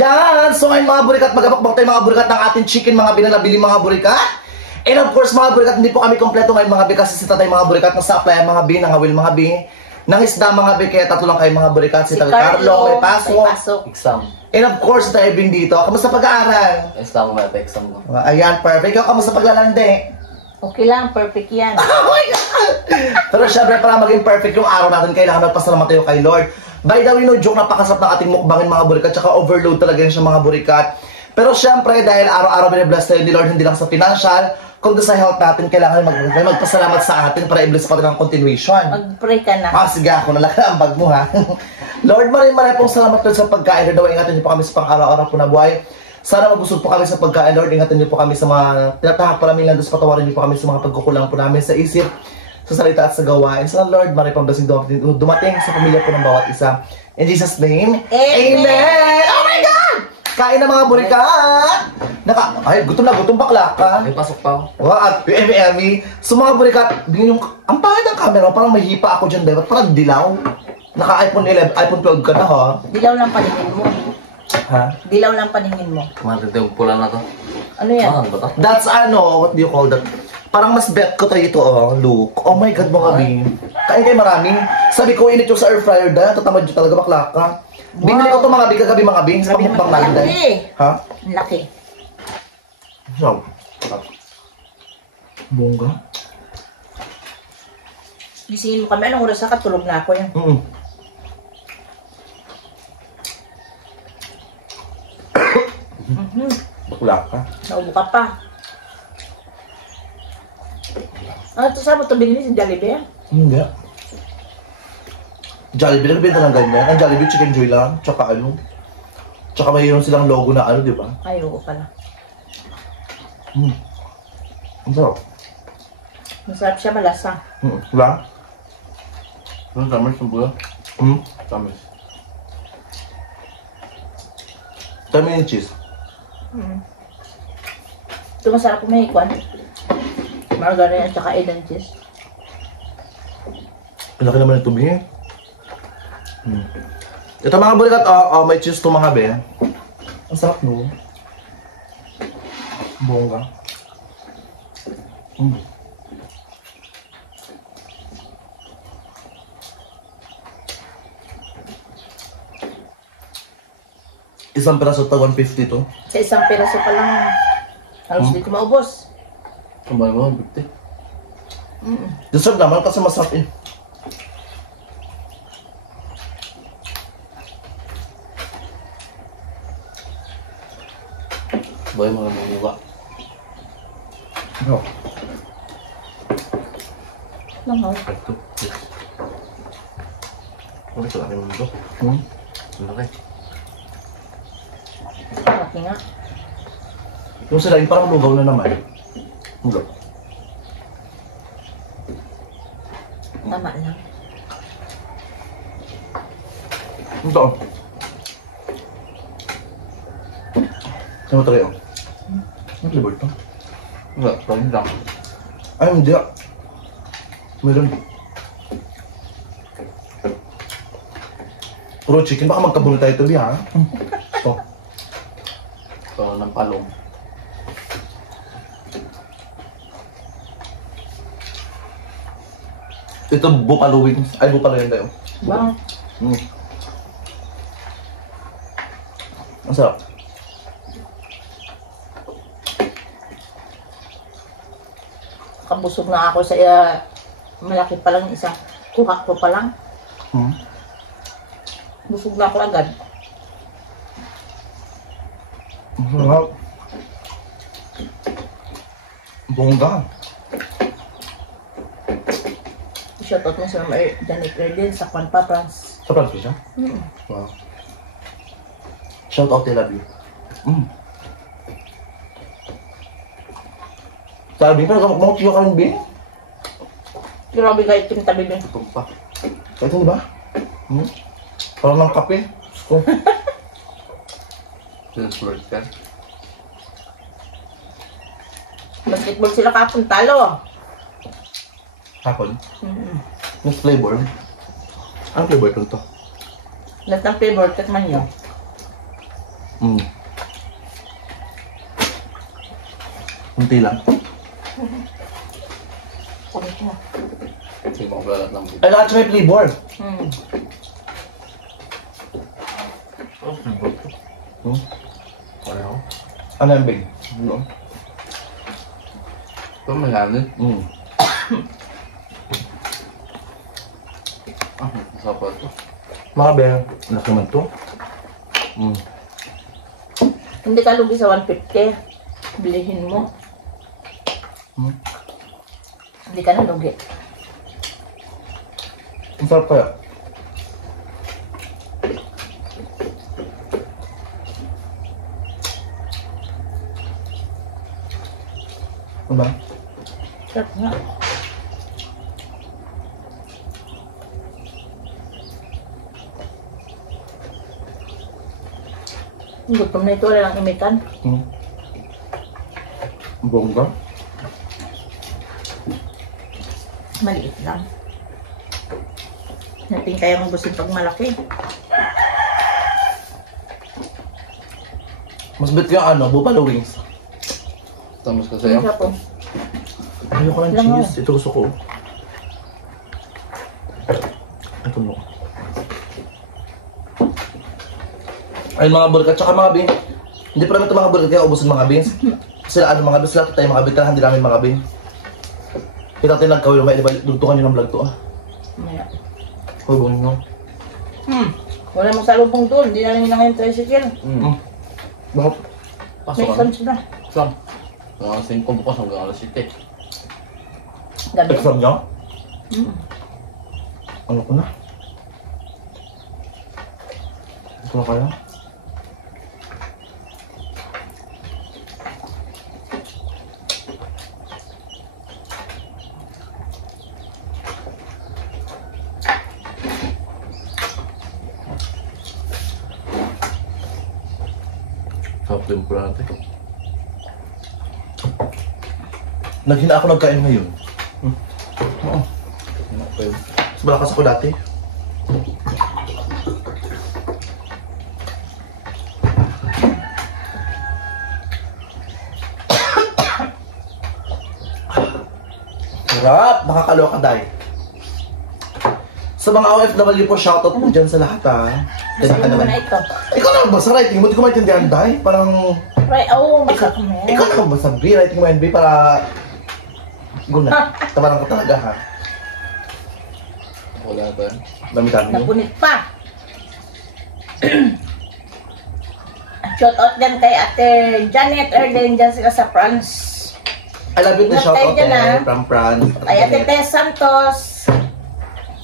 Yan! So ngayon mga burikat, magabakbak tayo mga burikat ng ating chicken, mga binalabili mga burikat. And of course mga burikat, hindi po kami kompleto ngayon mga bi kasi si tatay mga burikat na supply mga bi, nangawil mga bi, nang isda mga bi, kaya tatlo lang kayo mga burikat. Si tatay Carlo, may pasok. Exam. And of course, si tatay Ebin dito. Kamusta pag-aaral? Exam ba? Exam ko. Ayan, perfect. Ikaw, kamusta paglalandi? Okay lang, perfect yan. Oh my God! Pero syempre, para maging perfect yung araw natin, kailangan magpasalamat tayo kay Lord. By the way, no joke, napakasarap ng ating mukbangin mga burikat, tsaka overload talaga yun siya mga burikat. Pero syempre, dahil araw-araw binibless tayo ni Lord, hindi lang sa financial, kundi sa health natin, kailangan magpasalamat sa atin para i-bless pa rin ang continuation. Mag-pray ka na. Sige ako, nalaka ang bag mo ha. Lord, maraming pong salamat Lord sa pagkain. Lord, ingatan niyo po kami sa pang-araw-araw po na buhay. Sana mabusog po kami sa pagkain, Lord. Ingatan niyo po kami sa mga tinatahak pa namin lang. Patawarin niyo po kami sa mga pagkukulang po namin sa isip, sa salita at sa gawain. Sana Lord, maraming pang blessing dumating sa pamilya po ng bawat isa. In Jesus' name, Amen! Oh my God! Kain na mga burikat! Ay, gutom na, gutom bakla ka. May pasok pa ako. At Emmy. So mga burikat, ang pangit ng camera, parang may hipa ako dyan, diba? Parang dilaw. Naka-iPhone 11, iPhone 12 ka na, ha? Dilaw lang paningin mo. Ha? Dilaw lang paningin mo. Kumarin yung pula na to. Ano yan? Ano ba to? That's what do you call that? Parang mas bet ko tayo ito, look. Oh my God, mga bing. Kain kayo marami. Sabi ko, init yung sa air fryer dahil. Tatamad yun talaga, bakla ka. Binili ko ito mga bing, kagabi mga bing. Sa pamukbang natin dahil. Ha? Ang laki. So, bongga? Gisingin mo kami. Anong oras na katulog na ako yan? Bakla ka. Naubo ka pa. Ano ito saan mo ito binili sa Jollibee? Hindi. Jollibee, nagbenta ng ganyan. Ang Jollibee, Chicken Joy lang. Tsaka ano. Tsaka mayroon silang logo na ano, di ba? Ay, oo pala. Ang sarap. Masarap siya, malasa. Wala? Ano tamis yung pula? Tamis. Dami yung cheese. Ito masarap kung may ikwan. Margarine at saka Eden cheese. Laki naman ito, Bing. Ito mga burikat, may cheese to mga be. Ang sarap no. Bongga. Isang piraso to, 150 to. Sa isang piraso pa lang. Halos dito maubos. Kumain mo, bigti. Deserve naman kasi masarap eh. Boy, mga mamuga. No. Langaw. Ito. Ano sa laki mo ito? Ang laki. Laki nga. Yung sila, yung parang lugaw na naman. Lugaw. Tama lang. Ito. Ano tayo? Ano flavor ito? Wala, parang lang. Ay, hindi. Meron. Puro chicken. Baka magkabulo tayo ito, ha? Ito. Parang ng palong. Ito, buffalo wings. Ay, buffalo yan tayo. Wow. Ang sarap. Kabusog na ako sa malaki pa lang isa. Kuha ko pa lang. Busog na ako agad. Ang sarap. Bongga. Shoutout mo sa Janet Redden sa Kwan pa, France. Sa France ba siya? Wow. Shout out, I love you. Sabi ko, mau tiyo ka rin, Bing? Grabe ka itim tabi din. Itong pa. Ito, di ba? Parang ng kape. Gusto ko. Silver ka. Basketball sila kapon, talo. Hapon? Next flavor? Anong flavor ito? Lahat ng flavor, tikman nyo. Kunti lang. Kunit na. Hindi mo kabalat ng buto. Ay, lahat siya may flavor. Oh, may buto. Pareho. Ano yung big? Ito mayanin. Masarap ito. Mga be, anak naman to. Hindi ka lugi sa 150. Bilihin mo. Hindi ka na lugi. Ang sarap kaya. Diba? Sarap nga. Gutom na ito, wala lang imikan. Bongga. Maliit lang. Natin kayang ubusin pag malaki. Mas bet yung ano, buffalo wings. Tamas ka sa'yo. Ang sarap po. Ayoko ng Lang cheese. Ito gusto ko. Ito mo. Ay mga bulkat, tsaka mga beans. Hindi pa naman ito mga bulkat, kaya ubusin mga beans. Sila ano mga beans, lahat tayo mga beans, hindi namin mga beans. Kita tayo nagkawin, may dugtungan nyo ng vlog to ah. Maya. Hubungin nyo. Wala mong salubong doon. Hindi na lang yung nangyayang tricycle. Bakit? Pasok May ka. exam sila. Sam. Hanggang 5 bukas hanggang alas 7. Gabi. Exam nyo? Ano ko na? Ito na kaya? Sarap din po natin. Naghina ako nagkain ngayon. Oo. Okay. Mas malakas ako dati. Sarap! Nakakaloka dahil. Sa mga OFW po, shoutout po dyan sa lahat ha. Sabi mo na ito. Ikaw na magbasa writing mo, di ko maintindihan dahil. Parang, Right, oh, baka kami. ikaw na magbasa writing mo NB para... Guna, tamarang ka talaga ha. Wala na tayo. Dami-dami yun. Napunit pa. Shout out dyan kay Ate Janet Erden dyan sila sa France. I love you to Ingat shoutout kayo dyan, eh, ha? from France. Kay Ate Tess Santos.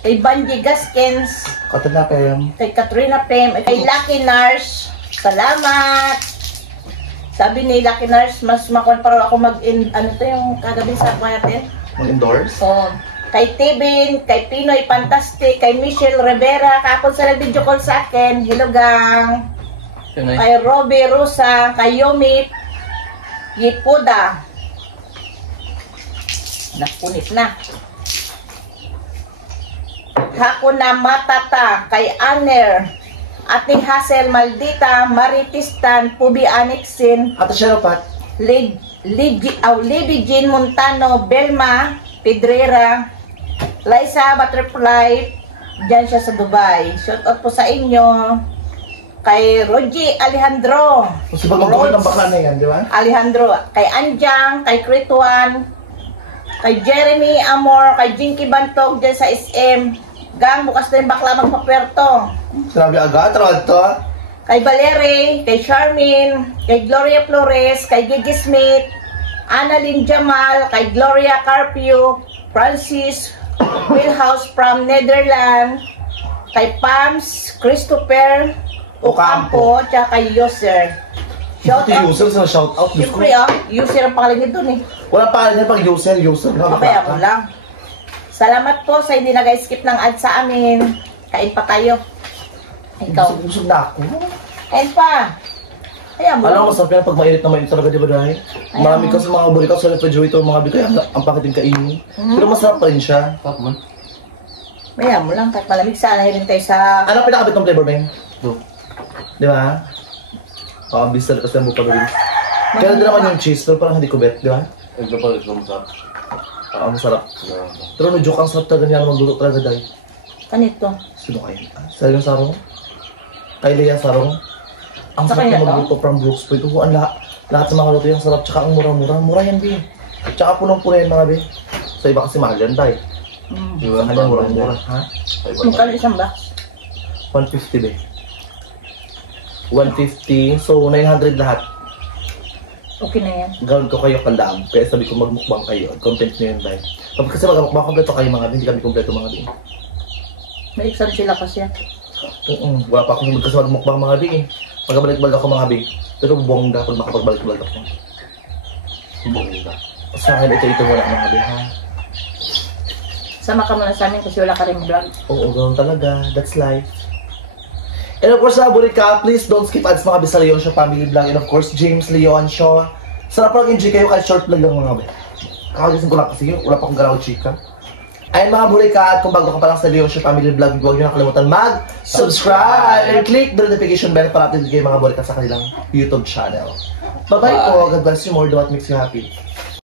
Kay Banji Gaskins. Katina Pem. Kay Katrina Pem. Kay Lucky Nurse. Salamat. Sabi ni Lucky Nurse, mas makuha para ako ano to yung kagabi sa natin? Mag-endorse. Oh. Kay Tibin, kay Pinoy Fantastic, kay Michelle Rivera, kapon sa nag-video call sa akin, hello gang. Yun ay. Kay Robbie Rosa, kay Yomi Yipuda. Napunit na. Hakuna Matata, kay Aner, Ating Hassel Maldita, Maritistan, Pubi Anixin, Ate Sheropat. Libby Jean Montano, Belma Pedrera, Liza Butterfly, dyan siya sa Dubai. Shout out po sa inyo. Kay Rogie Alejandro. Kasi pag mag-gawin ng bakla na yan, di ba? Alejandro. Kay Anjang, kay Krituan, kay Jeremy Amor, kay Jinky Bantog dyan sa SM. Gang, bukas na yung bakla magpapuerto. Sinabi agad, trawad to ah. Kay Valerie, kay Charmin, kay Gloria Flores, kay Gigi Smith, Annalyn Jamal, kay Gloria Carpio, Francis Wilhouse from Netherlands, kay Pams, Christopher Ocampo, tsaka kay User. Shout Ito out. user sa shoutout. Diyos ko. Siyempre User ang pangalan niya dun eh. Wala pa rin yan pag user. Mamaya ko lang. Salamat po sa hindi nag-skip ng ad sa amin. Kain pa tayo. Ikaw. Busog na ako. Kain pa. Kaya mo. Alam mo, masarap yan pag mainit na mainit talaga, di ba dahil? Marami kasi mga burika sa refrigerator, mga bigay, ang pakitin kainin. Pero masarap pa rin siya. Sarap man. Kaya mo lang. Kahit malamig sana rin tayo sa... Ano pinakabit ng flavor, Ben? Do. Di ba? Bisa na kasi ang buka rin. Kaya din naman yung cheese, pero parang hindi ko bet, di ba? Nagpapalit ko mo sa... Masarap. Pero medyo kang sarap talaga niya magluto talaga dahil. Kanito. Sino kayo? Sa yung sarong? Kay Lea sarong? Ang Sa sarap kanya na to? magluto from Brooks Point. Oo, ang lahat ng mga luto yung sarap. Tsaka ang mura-mura. Mura yan, Bi. Tsaka punong-puna yan mga Bi. Sa iba kasi mahal yan tayo. Sa kanya mura-mura. Ha? Magkano isang box? 150 Bi. 150. So, 900 lahat. Okay na yan. Gawin ko kayo kalab. Kaya sabi ko magmukbang kayo. Content nyo yun tayo. Kapag kasi magmukbang kompleto kayo mga Bi. Hindi kami kompleto mga Bi. May exam sila kasi. Wala pa akong kasi magmukbang mga Bi eh. Magkabalik-balik ako mga Bi. Pero bongga pag makapag-balik-balik ako. Bongga. Sa akin, ito muna mga Bi ha. Sama ka muna sa amin kasi wala ka rin vlog. Oo, ganoon talaga. That's life. And of course, Burika, please don't skip ads mga Bi sa Leon Show Family Vlog. And of course, James Leon Show. Sana parang enjoy kayo kahit short vlog lang mga Bi. Kakagisin ko lang kasi wala pa akong galaw chika. Ayun mga Burika, at kung bago ka pa lang sa Leon Show Family Vlog, huwag nyo nakalimutan mag-subscribe and click the notification bell para update kayo mga Burika sa kanilang YouTube channel. Bye-bye po. God bless you more. Do what makes you happy.